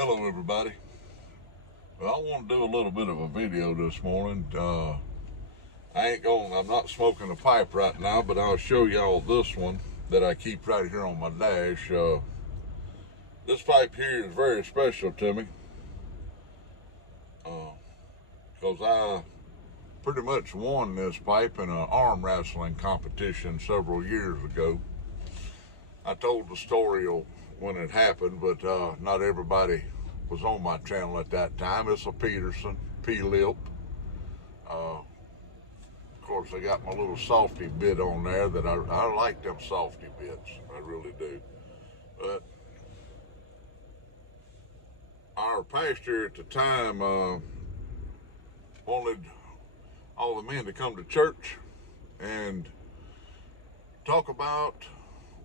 Hello everybody. Well, I want to do a little bit of a video this morning. I'm not smoking a pipe right now, but I'll show y'all this one that I keep right here on my dash. This pipe here is very special to me because I pretty much won this pipe in an arm wrestling competition several years ago. I told the story when it happened, but not everybody was on my channel at that time. It's a Peterson P-lip. Of course, I got my little softy bit on there that I like them softy bits. I really do. But our pastor at the time wanted all the men to come to church and talk about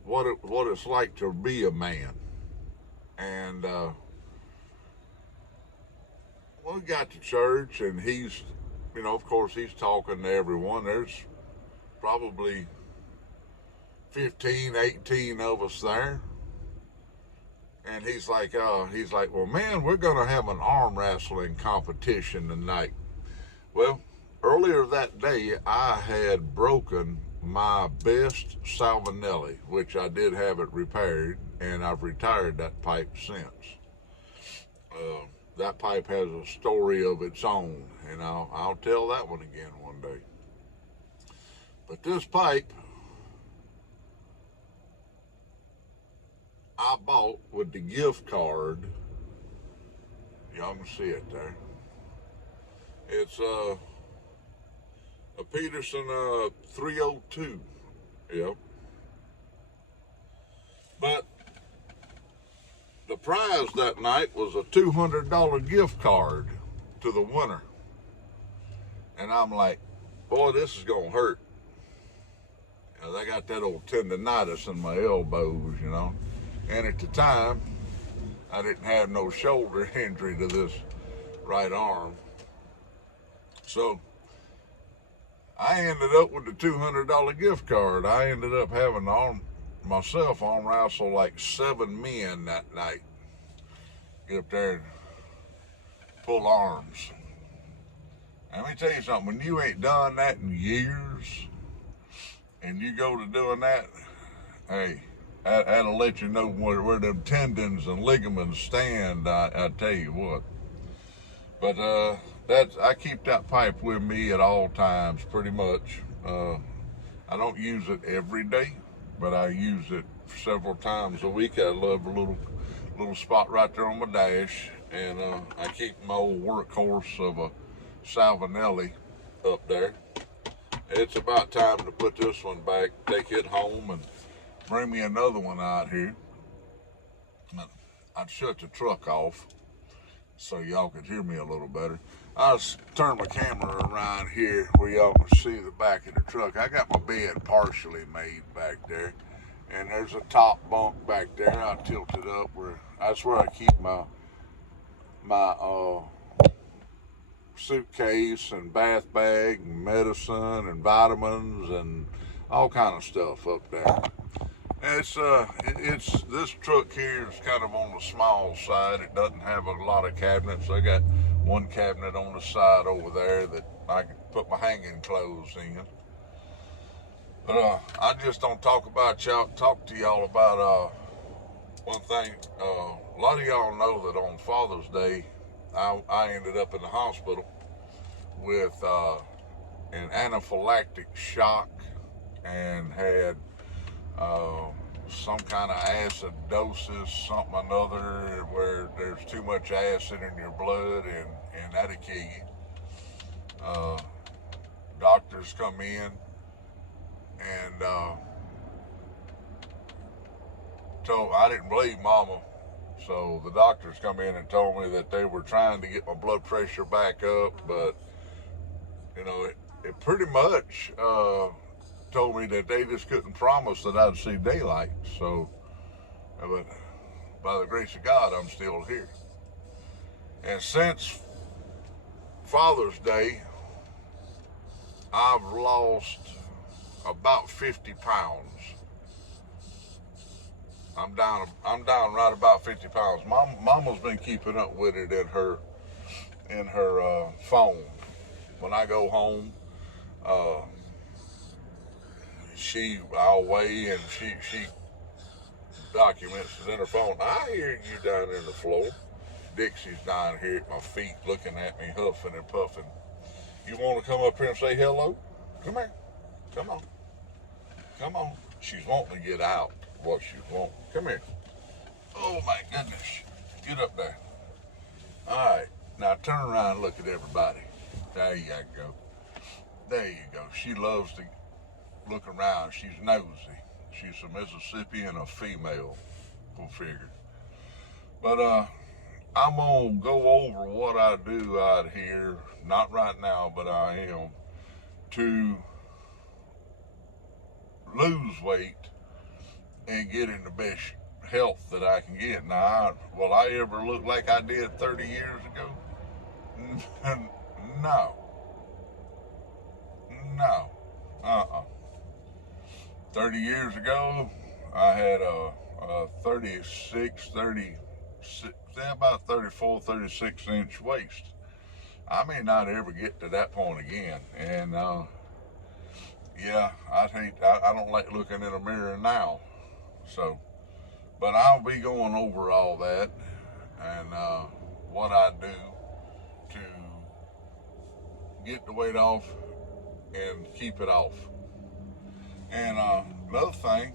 what it's like to be a man. And we got to church, and he's, of course, he's talking to everyone. There's probably 15, 18 of us there. And he's like, well, man, we're going to have an arm wrestling competition tonight. Well, earlier that day, I had broken my best Salvinelli, which I did have it repaired, and I've retired that pipe since. That pipe has a story of its own, and I'll tell that one again one day. But this pipe I bought with the gift card. Y'all can see it there. It's a Peterson 302. Yep. But the prize that night was a $200 gift card to the winner. And I'm like, boy, this is going to hurt. I got that old tendonitis in my elbows, And at the time, I didn't have no shoulder injury to this right arm. So I ended up with the $200 gift card. I ended up having arm wrestle like 7 men that night. Get up there and pull arms. And let me tell you something, when you ain't done that in years, and you go to doing that, hey, that'll let you know where them tendons and ligaments stand, I tell you what. But I keep that pipe with me at all times, pretty much. I don't use it every day, but I use it several times a week. I love a little spot right there on my dash, and I keep my old workhorse of a Salvinelli up there. It's about time to put this one back, take it home, and bring me another one out here. I'd shut the truck off so y'all could hear me a little better. I'll turn my camera around here where y'all can see the back of the truck. I got my bed partially made back there, and there's a top bunk back there. I tilt it up that's where I keep my suitcase and bath bag and medicine and vitamins and all kind of stuff up there. It's this truck here is kind of on the small side. It doesn't have a lot of cabinets. I got one cabinet on the side over there that I can put my hanging clothes in. But I just don't talk to y'all about one thing. A lot of y'all know that on Father's Day, I ended up in the hospital with an anaphylactic shock and had some kind of acidosis, something or another, where there's too much acid in your blood, and that'll kill you. Doctors come in and I didn't believe Mama, so the doctors come in and told me that they were trying to get my blood pressure back up, but it pretty much told me that they just couldn't promise that I'd see daylight. So, but by the grace of God, I'm still here. And since Father's Day, I've lost about 50 pounds. I'm down right about 50 pounds. Mama's been keeping up with it in her phone. When I go home, uh, I'll weigh and she documents it in her phone. I hear you down in the floor. Dixie's down here at my feet looking at me, huffing and puffing. You want to come up here and say hello? Come here. Come on. Come on. She's wanting to get out. What she's wanting. Come here. Oh my goodness. Get up there. Alright. Now turn around and look at everybody. There you go. There you go. She loves to look around. She's nosy. She's a Mississippi and a female. Go figure. But I'm gonna go over what I do out here, not right now, but I am, to lose weight and get in the best health that I can get. Now, will I ever look like I did 30 years ago? No. No. 30 years ago, I had a 34, 36 inch waist. I may not ever get to that point again. And yeah, I don't like looking in a mirror now. So, but I'll be going over all that and what I do to get the weight off and keep it off. And another thing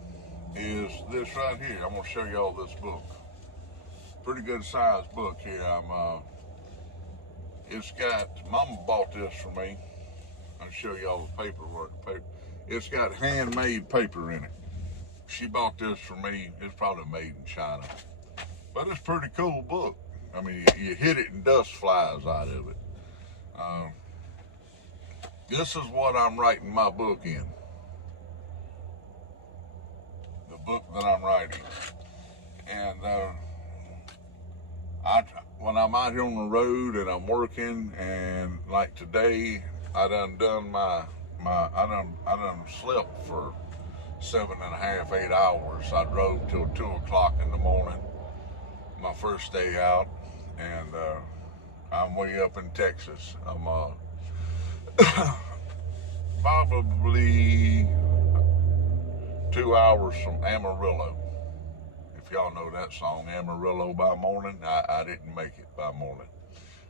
is this right here. I'm gonna show y'all this book. Pretty good sized book here. It's got, Mama bought this for me. I'll show y'all the paperwork. It's got handmade paper in it. She bought this for me. It's probably made in China, but it's a pretty cool book. I mean, you hit it and dust flies out of it. This is what I'm writing my book in. The book that I'm writing. And when I'm out here on the road and I'm working, and like today, I done slept for 7.5, 8 hours. I drove till 2 o'clock in the morning, my first day out, and I'm way up in Texas. I'm probably 2 hours from Amarillo. If y'all know that song, Amarillo by Morning, I didn't make it by morning.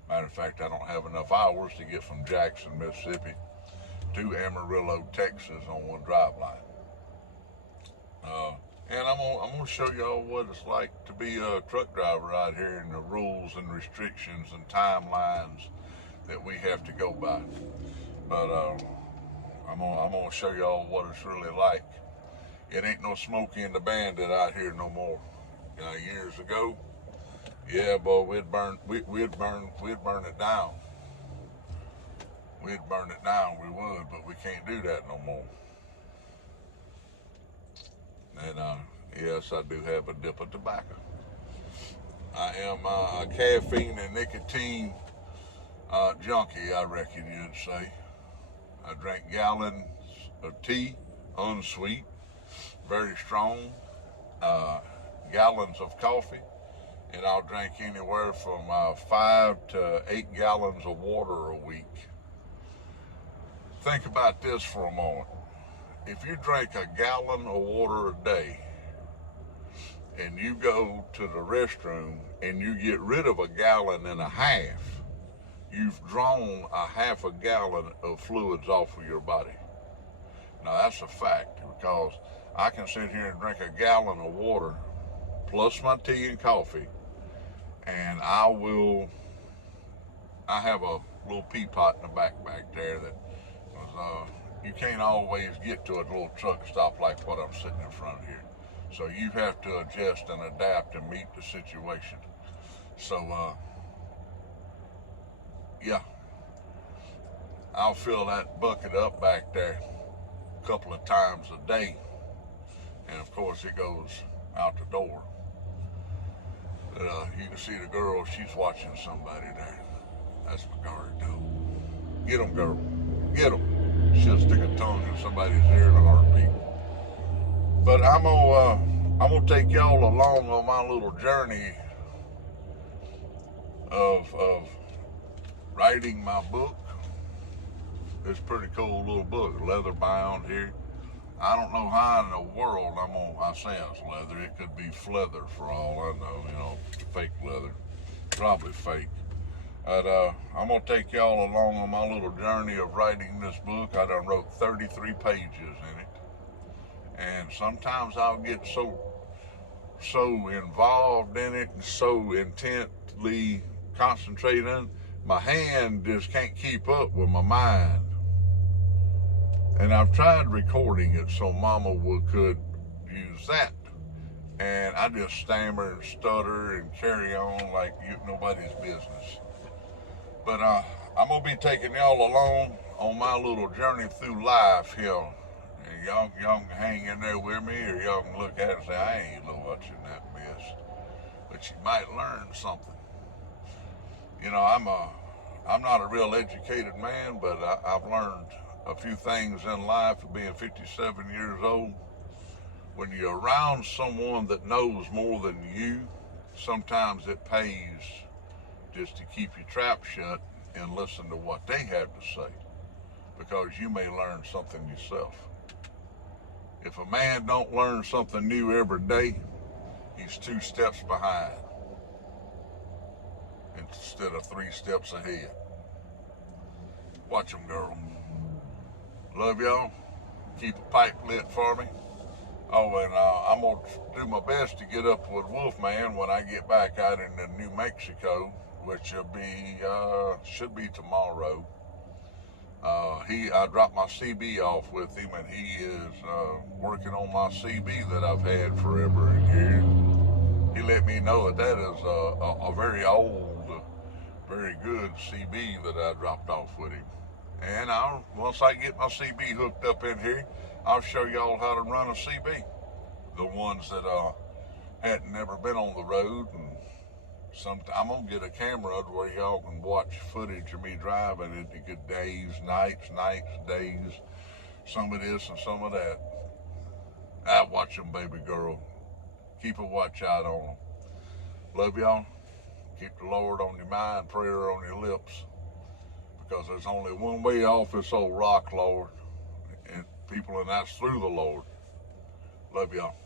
Matter of fact, I don't have enough hours to get from Jackson, Mississippi to Amarillo, Texas on one drive line. And I'm gonna show y'all what it's like to be a truck driver out here, and the rules and restrictions and timelines that we have to go by. But I'm gonna show y'all what it's really like. It ain't no Smokey and the Bandit out here no more. Years ago, yeah, boy, we'd burn it down. We'd burn it down, we would, but we can't do that no more. And yes, I do have a dip of tobacco. I am a caffeine and nicotine junkie, I reckon you'd say. I drink gallons of tea, unsweet, very strong, gallons of coffee, and I'll drink anywhere from 5 to 8 gallons of water a week. Think about this for a moment. If you drink a gallon of water a day and you go to the restroom and you get rid of 1.5 gallons, you've drawn 0.5 gallon of fluids off of your body. Now that's a fact, because I can sit here and drink 1 gallon of water plus my tea and coffee, and I have a little pea pot in the back there that was, you can't always get to a little truck stop like what I'm sitting in front of here. So you have to adjust and adapt and meet the situation. So, yeah, I'll fill that bucket up back there a couple of times a day. And of course it goes out the door. You can see the girl, she's watching somebody there. That's my guard dog. Get him, girl. Get him. She'll stick a tongue in somebody's ear in a heartbeat. But I'm gonna I'm gonna take y'all along on my little journey of writing my book. It's a pretty cool little book, leather bound here. I don't know how in the world I say it's leather. It could be leather for all I know, fake leather. Probably fake. But I'm gonna take y'all along on my little journey of writing this book. I done wrote 33 pages in it. And sometimes I'll get so involved in it and so intently concentrating, my hand just can't keep up with my mind. And I've tried recording it so Mama could use that. And I just stammer and stutter and carry on like nobody's business. But I'm going to be taking y'all along on my little journey through life here. And y'all can hang in there with me, or y'all can look at it and say, I ain't watching that mess. But you might learn something. I'm not a real educated man, but I've learned a few things in life of being 57 years old. When you're around someone that knows more than you, sometimes it pays just to keep your trap shut and listen to what they have to say, because you may learn something yourself. If a man don't learn something new every day, he's 2 steps behind instead of 3 steps ahead. Watch them, girl. Love y'all. Keep a pipe lit for me. Oh, and I'm going to do my best to get up with Wolfman when I get back out into New Mexico, which should be tomorrow. I dropped my CB off with him, and he is working on my CB that I've had forever and years. He let me know that is a very old, very good CB that I dropped off with him. And once I get my CB hooked up in here, I'll show y'all how to run a CB. The ones that hadn't never been on the road, and I'm gonna get a camera where y'all can watch footage of me driving it. You get days, nights, days, some of this and some of that. I watch them, baby girl. Keep a watch out on them. Love y'all. Keep the Lord on your mind, prayer on your lips, because there's only one way off this old rock, Lord, and that's through the Lord. Love y'all.